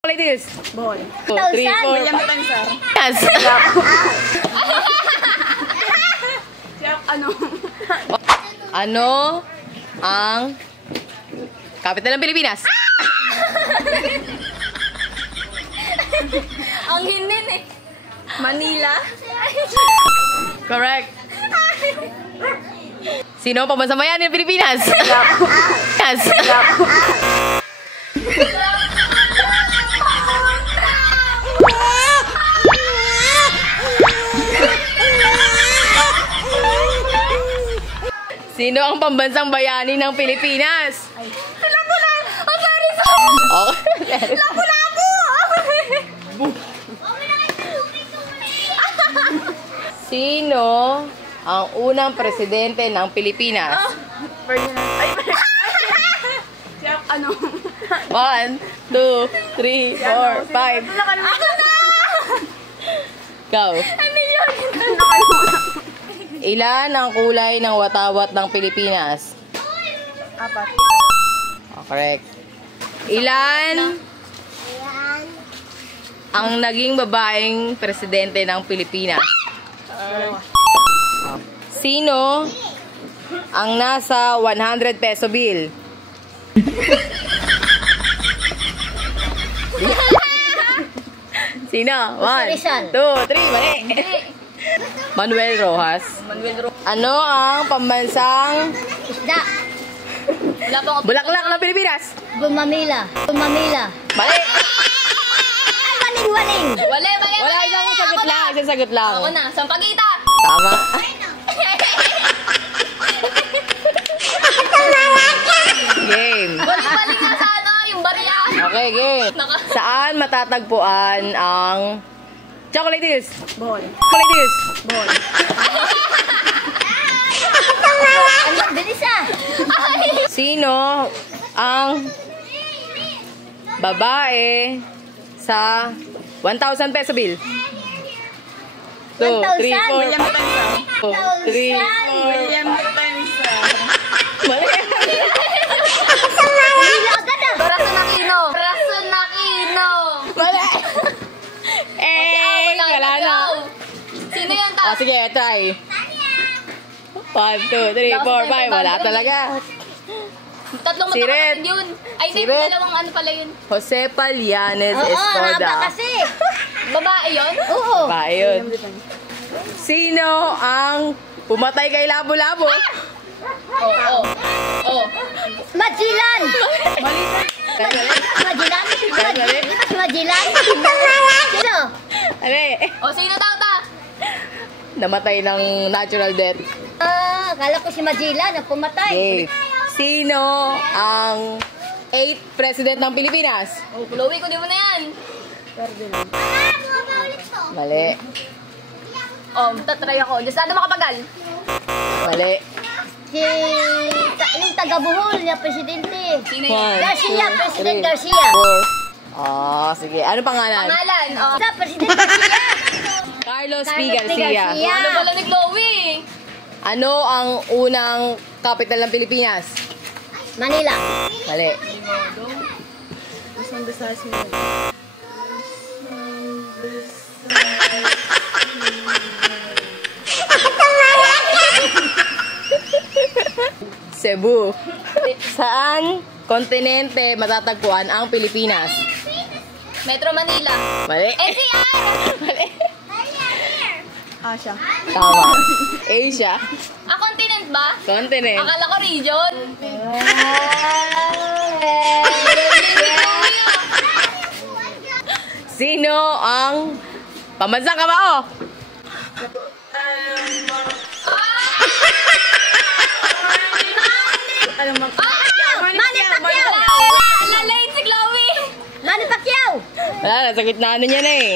Ladies. Ball. 2, 3, 4. William Tensor. Yes. Ano? Ano ang capital ng Pilipinas? Ang hinin eh. Manila. Correct. Sino ang pambansang bayani ng Pilipinas? Yes. Sino ang pambansang bayani ng Pilipinas? Lapu-lapu! Oh, sorry. Okay. Lapu-lapu! Sino ang unang presidente ng Pilipinas? Ano? 1, 2, 3, 4, 5. Go. Ano yun? Ilan ang kulay ng watawat ng Pilipinas? 4. Oh, correct. Ilan ang naging babaeng presidente ng Pilipinas? Sino ang nasa 100 peso bill? Sino? 1, 2, 3, mali. Manuel Rojas. Ano ang pambansang Isda. Wala pa ako. bulaklak ng Pilipinas? Gumamila. Mali. Waling. Wala. Wala, isang sagot lang. Isang sagot lang. Ako na. Sampagita. Tama. Game. Balik na sa ano, yung barya. Okay, game. Saan matatagpuan ang chocolates? Ball. Chocolates. Ball. Ano, bilis ah. Sino ang babae sa 1,000 peso bill? 2, 3, 4, William Tensor. 3, 4. William Tensor. Mali. Braso na kino. Mali. Wala na. Sino yun Oh, sige, try. 1, 2, 3, 4, 5. Wala talaga. Tatlong Si Red. magkakapatid yun. Ay, Si hindi, Red. dalawang ano pala yun. Jose Palianes Escoda. kasi. Babae yun? Oo. Ba, yun. Sino ang pumatay kay Labo-Labo? Oo. Mali. Majilan. Sino? Ano O, sino daw ta? namatay ng natural death. Kala ko si Majilan ang pumatay. Okay. Sino ang 8th president ng Pilipinas? Oh, Chloe, kunin mo na yan. Mali. Oh, tatry ako. Desado makapagal. Mali. Yung taga-Bohol na presidente. Sino yun? Garcia, 2, President 3, Garcia. 4. Sige. Ano pangalan? Pangalan. Oh. President Garcia. Carlos P. Garcia. Ano pala ni Chloe? Ano ang unang capital ng Pilipinas? Manila. Mali. Cebu. Saan kontinente matatagpuan ang Pilipinas? Metro Manila. Mali. NCR! Mali. Asia. Tama. Asia. Continent ba? Continent. Akala ko region. Sino ang pambansang kamao? Manny Pacquiao! Lalain si Chloe! Manny Pacquiao! Wala, nasa gitna niya na eh.